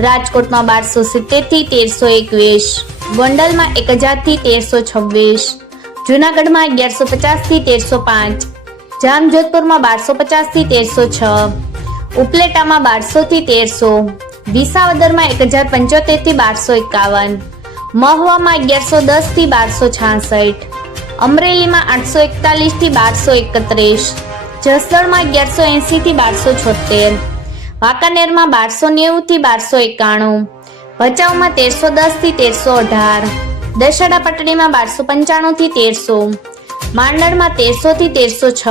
રાજકોટમાં બારસો સિત્તેરથી તેરસો એકવીસ, ગોંડલમાં એક હજારથી તેરસો છવ્વીસ, જુનાગઢમાં અગિયારસો પચાસથી તેરસો પાંચ, જામજોધપુરમાં બારસો પચાસથી તેરસો છ, ઉપલેટામાં બારસો થી તેરસો, વિસાવદરમાં એક હજાર પંચોતેરથી બારસો એકાવન, મહુવામાં અગિયારસો દસથી બારસો છાસઠ, અમરેલીમાં આઠસો એકતાલીસથી બારસો એકત્રીસ, જસદણમાં અગિયારસો એંસીથી બારસો છોતેર વાંકાનેરમાં બારસો નેવું થી બારસો એકાણું, ભચાઉમાં તેરસો દસથી તેરસો અઢાર દશેડા પટણીમાં બારસો પંચાણું થી તેરસો, માંડળમાં તેરસો થી તેરસો છ,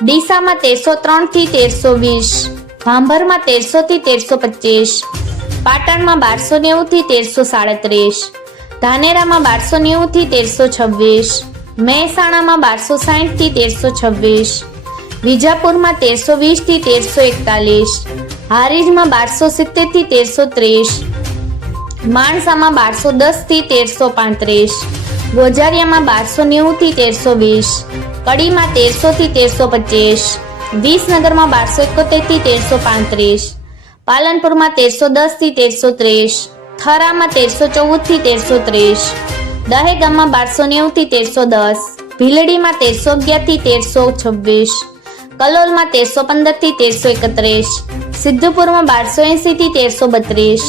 ડીસામાં તેરસો ત્રણથી તેરસો વીસ ભાંભરમાં તેરસો થી તેરસો પચીસ, પાટણમાં બારસો નેવું થી તેરસો સાડત્રીસ, ધાનેરામાં બારસો નેવું થી તેરસો છવ્વીસ, મહેસાણામાં બારસો સાઠથી તેરસો છવ્વીસ વિજાપુરમાં તેરસો વીસથી તેરસો એકતાલીસ હારીજમાં બારસો સિત્તેરથી તેરસો ત્રીસ માણસામાં બારસો દસથી તેરસો પાંત્રીસ ગોજારિયામાં બારસો નેવું થી તેરસો વીસ કડીમાં તેરસો થી તેરસો પચીસ વિસનગરમાં બારસો એકોતેરથી તેરસો પાંત્રીસ પાલનપુરમાં તેરસો દસથી તેરસો ત્રીસ થરામાં તેરસો ચૌદથી તેરસો ત્રીસ દહેગામમાં બારસો નેવું થી તેરસો દસ ભીલડીમાં તેરસો અગિયારથી તેરસો છવ્વીસ કલોલમાં તેરસો પંદરથી તેરસો એકત્રીસ, સિદ્ધપુરમાં બારસો એંસીથી તેરસો બત્રીસ,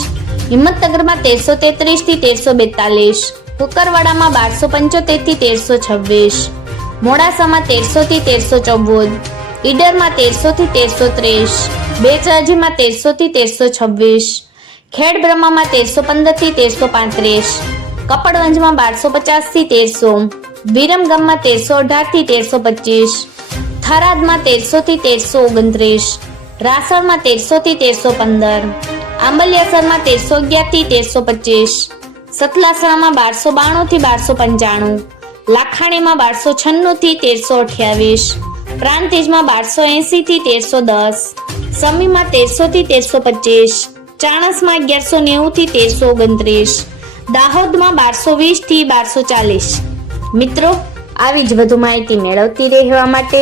હિંમતનગરમાં તેરસો તેત્રીસથી તેરસો બેતાલીસ, કુકરવાડામાં બારસો પંચોતેરથી તેરસો છવ્વીસ, મોડાસામાં તેરસો થી તેરસો ચૌદ, ઈડરમાં તેરસો થી તેરસો ત્રીસ, બેચરાજીમાં તેરસો થી તેરસો છવ્વીસ ખેડ બ્રહ્મામાં તેરસો પંદરથી તેરસો પાંત્રીસ, કપડવંજમાં બારસો પચાસથી તેરસો, વિરમગામમાં તેરસો અઢારથી તેરસો પચીસ થરાદમાં તેરસો થી તેરસો ઓગણત્રીસ, રાસણમાં તેરસો થી તેરસો પંદર, આંબલિયાસરમાં તેરસો અગિયારથી તેરસો પચીસ, સતલાસણામાં બારસો બાણું થી બારસો પંચાણું, લાખાણીમાં બારસો છન્નું થી તેરસો અઠ્યાવીસ, પ્રાંતિજમાં બારસો એંસી થી તેરસો દસ, સમીમાં તેરસો થી તેરસો પચીસ, ચાણસમાં અગિયારસો નેવું થી તેરસો ઓગણત્રીસ, દાહોદમાં બારસો વીસથી બારસો ચાલીસ. મિત્રો, આવી જ વધુ માહિતી મેળવતી રહેવા માટે